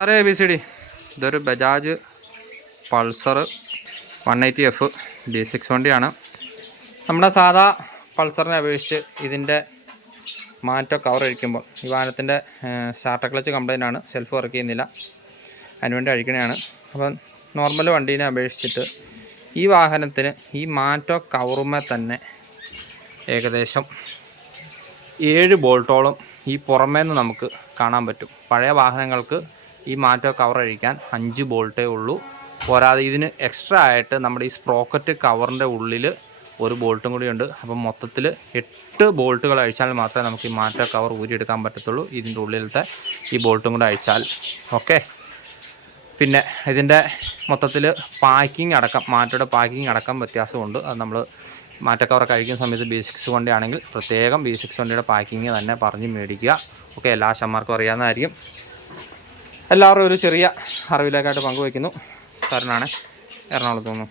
ABCD ഇതൊരു Bajaj Pulsar 180F D6 വണ്ടിയാണ്. നമ്മുടെ സാധാ പൾസറിനെ അപേക്ഷിച്ച് ഇതിൻ്റെ മാറ്റോ കവർ അഴിക്കുമ്പോൾ ഈ വാഹനത്തിൻ്റെ സ്റ്റാർട്ടർ ക്ലച്ച് കംപ്ലൈൻ്റ് ആണ്, സെൽഫ് വർക്ക് ചെയ്യുന്നില്ല, അതിനുവേണ്ടി അഴിക്കണതാണ്. അപ്പം നോർമൽ വണ്ടീനെ അപേക്ഷിച്ചിട്ട് ഈ വാഹനത്തിന് ഈ മാറ്റോ കവറുമേ തന്നെ ഏകദേശം 7 ബോൾട്ടോളം ഈ പുറമേ നിന്ന് നമുക്ക് കാണാൻ പറ്റും. പഴയ വാഹനങ്ങൾക്ക് ഈ മാറ്റോ കവർ അഴിക്കാൻ 5 ബോൾട്ടേ ഉള്ളൂ. പോരാതെ ഇതിന് എക്സ്ട്രാ ആയിട്ട് നമ്മുടെ ഈ സ്പ്രോക്കറ്റ് കവറിൻ്റെ ഉള്ളിൽ ഒരു ബോൾട്ടും കൂടി ഉണ്ട്. അപ്പം മൊത്തത്തിൽ 8 ബോൾട്ടുകൾ അഴിച്ചാൽ മാത്രമേ നമുക്ക് ഈ മാറ്റോ കവർ ഊരിയെടുക്കാൻ പറ്റത്തുള്ളൂ. ഇതിൻ്റെ ഉള്ളിലത്തെ ഈ ബോൾട്ടും കൂടി അഴിച്ചാൽ ഓക്കെ. പിന്നെ ഇതിൻ്റെ മൊത്തത്തിൽ പാക്കിംഗ് അടക്കം, മാറ്റോയുടെ പാക്കിംഗ് അടക്കം വ്യത്യാസമുണ്ട്. അത് നമ്മൾ മാറ്റോ കവർ കഴിക്കുന്ന സമയത്ത് B6 വണ്ടിയാണെങ്കിൽ പ്രത്യേകം B6 വണ്ടിയുടെ പാക്കിങ് തന്നെ പറഞ്ഞ് മേടിക്കുക. ഓക്കെ, എല്ലാ ആശാന്മാർക്കും അറിയാവുന്നതായിരിക്കും. എല്ലാവരും ഒരു ചെറിയ അറിവിലേക്കായിട്ട് പങ്കുവയ്ക്കുന്നു. സാറിനാണ് എറണാകുളത്ത് നിന്ന്.